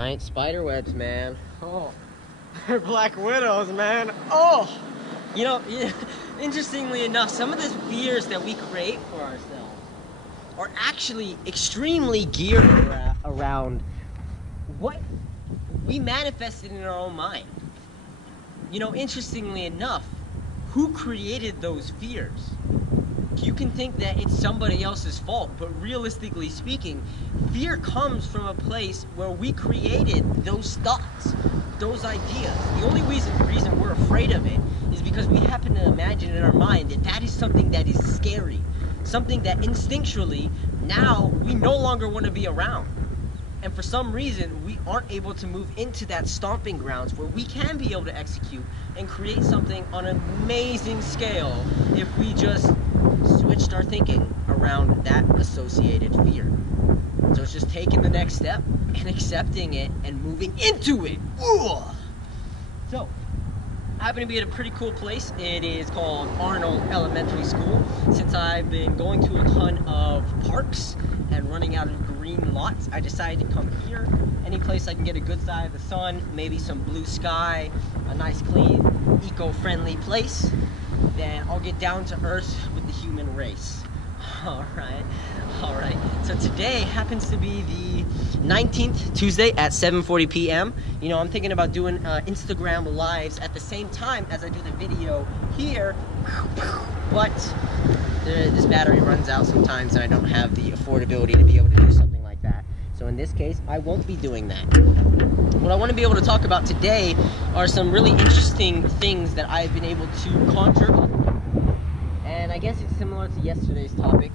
Giant spiderwebs, man. Oh, they're black widows, man. Oh, interestingly enough, some of the fears that we create for ourselves are actually extremely geared around what we manifested in our own mind. Interestingly enough, who created those fears? You can think that it's somebody else's fault, but realistically speaking, fear comes from a place where we created those thoughts, those ideas. The only reason we're afraid of it is because we happen to imagine in our mind that that is something that is scary, something that instinctually now we no longer want to be around. And for some reason, we aren't able to move into that stomping grounds where we can be able to execute and create something on an amazing scale if we just switched our thinking around that associated fear. So it's just taking the next step and accepting it and moving into it. Ugh. So, I happen to be at a pretty cool place. It is called Arnold Elementary School. Since I've been going to a ton of parks and running out of green lots, I decided to come here. Any place I can get a good side of the sun, maybe some blue sky, a nice clean, eco-friendly place, then I'll get down to earth with the human race. Alright. So today happens to be the 19th, Tuesday at 7:40 p.m. I'm thinking about doing Instagram lives at the same time as I do the video here, but this battery runs out sometimes and I don't have the affordability to be able to do something like that. So in this case, I won't be doing that. What I want to be able to talk about today are some really interesting things that I've been able to conjure up. And I guess it's similar to yesterday's topic.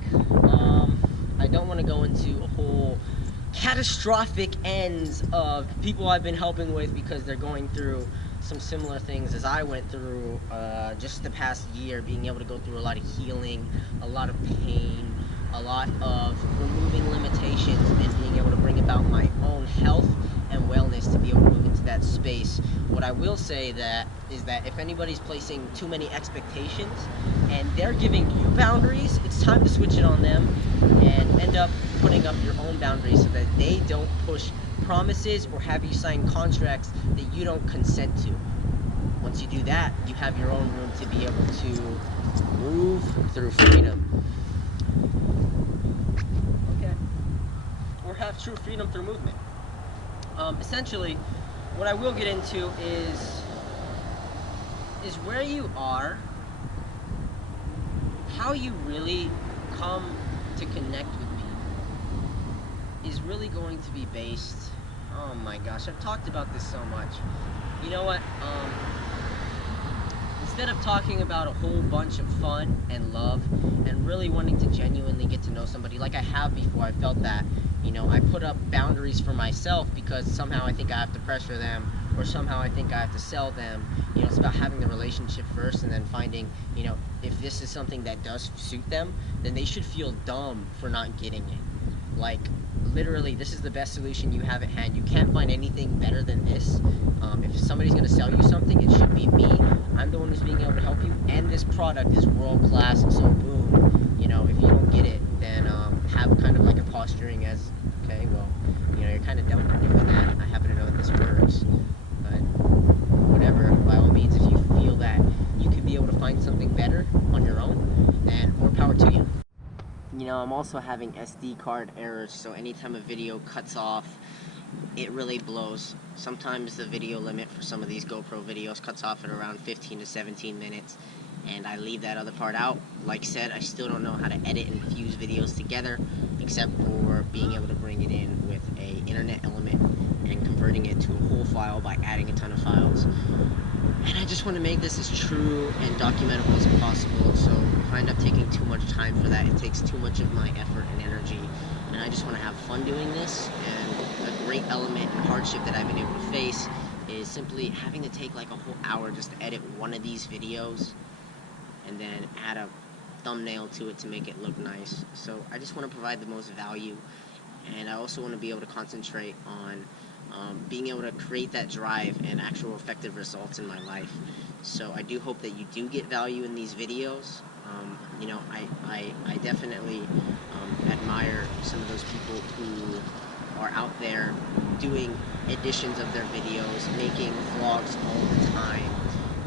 I don't want to go into a whole catastrophic ends of people I've been helping with because they're going through some similar things as I went through just the past year, being able to go through a lot of healing, a lot of pain, a lot of removing limitations and being able to bring about my own health and wellness to be able to move into that space. What I will say is that if anybody's placing too many expectations and they're giving you boundaries, it's time to switch it on them and end up putting up your own boundaries so that they don't push promises or have you sign contracts that you don't consent to. Once you do that, you have your own room to be able to move through freedom. Okay. Or have true freedom through movement. Essentially, what I will get into is where you are, how you really come to connect with people is really going to be based, oh my gosh, I've talked about this so much. You know what, instead of talking about a whole bunch of fun and love and really wanting to genuinely get to know somebody like I have before, I felt that, I put up boundaries for myself because somehow I think I have to pressure them or somehow I think I have to sell them. It's about having the relationship first and then finding, if this is something that does suit them, then they should feel dumb for not getting it. Like, literally, this is the best solution you have at hand. You can't find anything better than this. If somebody's going to sell you something, it should be me. I'm the one who's being able to help you, and this product is world class, so boom. If you don't get it, then have kind of like a posturing as, okay, well, you're kind of dumb for doing that. I happen to know that this works, but whatever. By all means, if you feel that you could be able to find something better on your own, then more power to you. I'm also having SD card errors, so anytime a video cuts off, it really blows. Sometimes the video limit for some of these GoPro videos cuts off at around 15 to 17 minutes, and I leave that other part out. Like I said, I still don't know how to edit and fuse videos together, except for being able to bring it in with a internet element and converting it to a whole file by adding a ton of files. And I just want to make this as true and documentable as possible, so if I end up taking too much time for that, it takes too much of my effort and energy, and I just want to have fun doing this. And a great element and hardship that I've been able to face is simply having to take like a whole hour just to edit one of these videos and then add a thumbnail to it to make it look nice. So I just want to provide the most value, and I also want to be able to concentrate on being able to create that drive and actual effective results in my life. So I do hope that you do get value in these videos. I definitely admire some of those people who are out there doing editions of their videos, making vlogs all the time,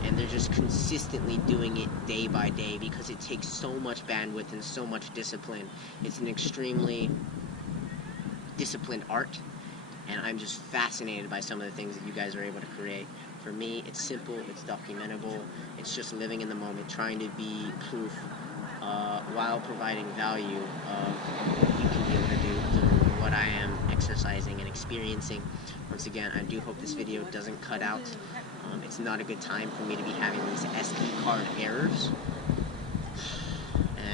and they're just consistently doing it day by day because it takes so much bandwidth and so much discipline. It's an extremely disciplined art, and I'm just fascinated by some of the things that you guys are able to create. For me, it's simple, it's documentable, it's just living in the moment, trying to be proof while providing value of what you can be able to do through what I am exercising and experiencing. Once again, I do hope this video doesn't cut out. It's not a good time for me to be having these SD card errors.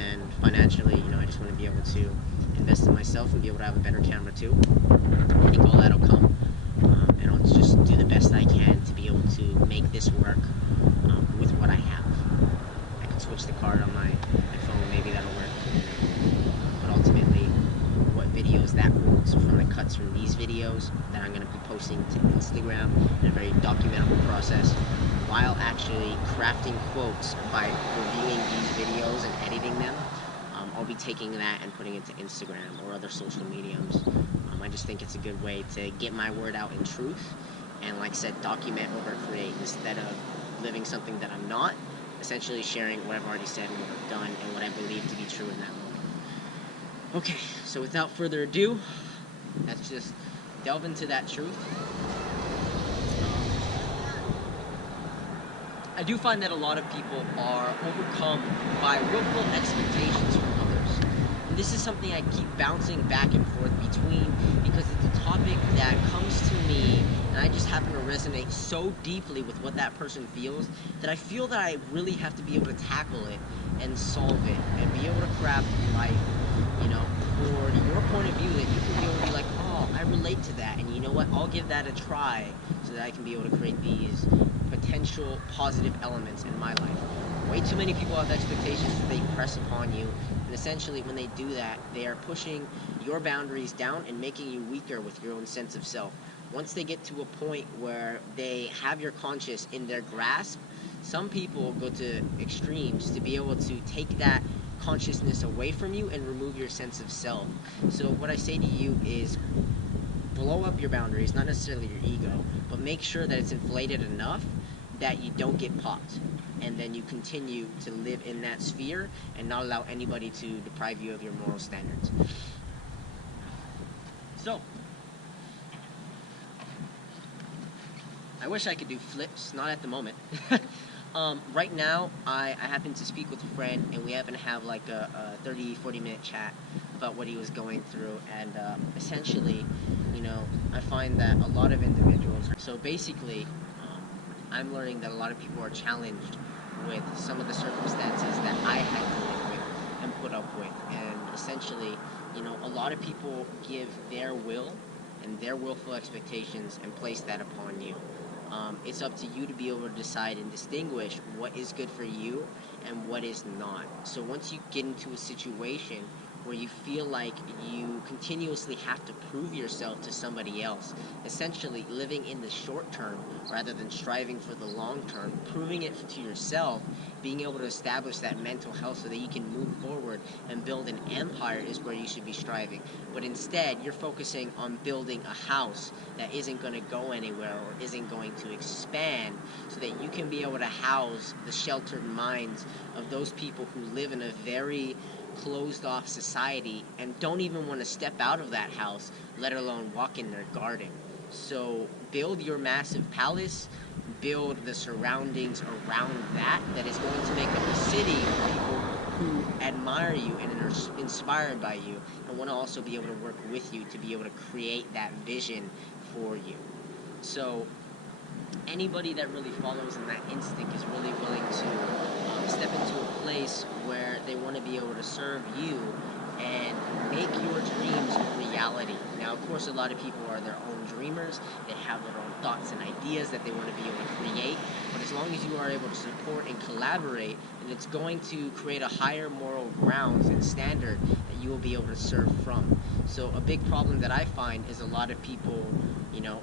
And financially, I just want to be able to invest in myself and be able to have a better camera too. I think all that'll come. And I'll just do the best I can to be able to make this work with what I have. I can switch the card on my phone, maybe that'll work. But ultimately, what videos that holds from the cuts from these videos that I'm going to be posting to Instagram in a very documentable process, while actually crafting quotes by reviewing these videos and editing them. I'll be taking that and putting it to Instagram or other social mediums. I just think it's a good way to get my word out in truth and, like I said, document over create instead of living something that I'm not, essentially sharing what I've already said and what I've done and what I believe to be true in that moment. Okay, so without further ado, let's just delve into that truth. I do find that a lot of people are overcome by willful expectations from others. And this is something I keep bouncing back and forth between because it's a topic that comes to me and I just happen to resonate so deeply with what that person feels that I feel that I really have to be able to tackle it and solve it and be able to craft life, for your point of view, that you can be able to be like, oh, I relate to that, and you know what, I'll give that a try so that I can be able to create these potential positive elements in my life. Way too many people have expectations that they press upon you, and essentially when they do that, they are pushing your boundaries down and making you weaker with your own sense of self. Once they get to a point where they have your conscious in their grasp, some people go to extremes to be able to take that consciousness away from you and remove your sense of self. So what I say to you is blow up your boundaries, not necessarily your ego, but make sure that it's inflated enough that you don't get popped, and then you continue to live in that sphere and not allow anybody to deprive you of your moral standards. So I wish I could do flips, not at the moment. Right now, I happen to speak with a friend, and we happen to have like a 30-40 minute chat about what he was going through, and essentially, I find that a lot of individuals, so basically, I'm learning that a lot of people are challenged with some of the circumstances that I had to live with and put up with, and essentially, a lot of people give their will and their willful expectations and place that upon you. It's up to you to be able to decide and distinguish what is good for you and what is not. So once you get into a situation where you feel like you continuously have to prove yourself to somebody else, essentially living in the short term rather than striving for the long term, proving it to yourself, being able to establish that mental health so that you can move forward and build an empire is where you should be striving. But instead, you're focusing on building a house that isn't going to go anywhere or isn't going to expand so that you can be able to house the sheltered minds of those people who live in a very closed off society and don't even want to step out of that house, let alone walk in their garden. So build your massive palace, build the surroundings around that is going to make up a city of people who admire you and are inspired by you and want to also be able to work with you to be able to create that vision for you. So anybody that really follows in that instinct is really willing to step into a place where they want to be able to serve you and make your dreams reality. Now, of course, a lot of people are their own dreamers. They have their own thoughts and ideas that they want to be able to create. But as long as you are able to support and collaborate, then it's going to create a higher moral grounds and standard that you will be able to serve from. So a big problem that I find is a lot of people,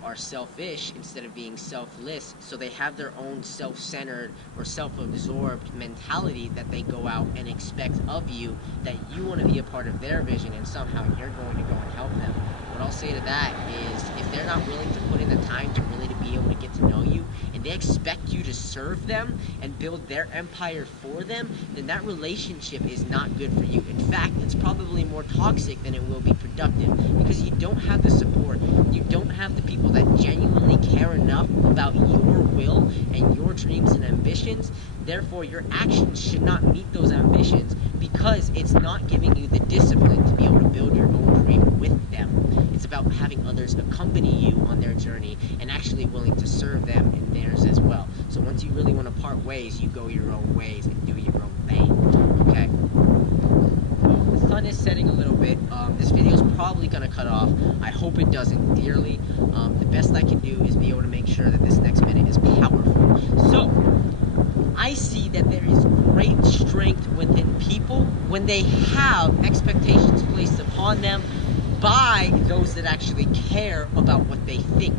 are selfish instead of being selfless. So they have their own self-centered or self-absorbed mentality that they go out and expect of you, that you want to be a part of their vision and somehow you're going to go and help them. What I'll say to that is if they're not willing to put in the time to really to be able to get to know you, and they expect you to serve them and build their empire for them, then that relationship is not good for you. In fact, it's probably more toxic than it will be productive, because you don't have the support, you don't have the people that genuinely care enough about your will and your dreams and ambitions. Therefore, your actions should not meet those ambitions, because it's not giving you the discipline to be able to build your own dream with them. It's about having others accompany you on their journey and actually willing to serve them in theirs as well. So once you really want to part ways, you go your own ways and do your own thing. Okay. The sun is setting a little bit. This video is probably going to cut off. I hope it doesn't dearly. The best I can do is be able to make sure that this next minute is powerful. So, I see that there is great strength within people when they have expectations placed upon them by those that actually care about what they think.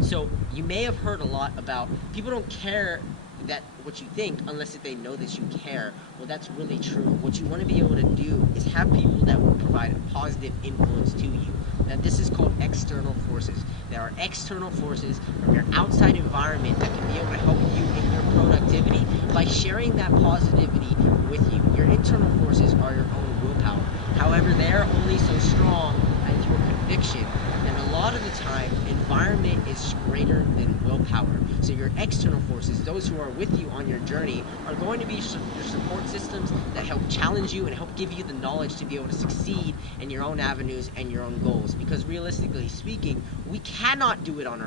So you may have heard a lot about people don't care that what you think unless if they know that you care. Well, that's really true. What you want to be able to do is have people that will provide a positive influence to you. Now, this is called external forces. There are external forces from your outside environment that can be able to help you in your productivity by sharing that positivity with you. Your internal forces are your own willpower. However, they are only so strong as your conviction. And a lot of the time, environment is greater than willpower. So your external forces, those who are with you on your journey, are going to be your support systems that help challenge you and help give you the knowledge to be able to succeed in your own avenues and your own goals. Because realistically speaking, we cannot do it on our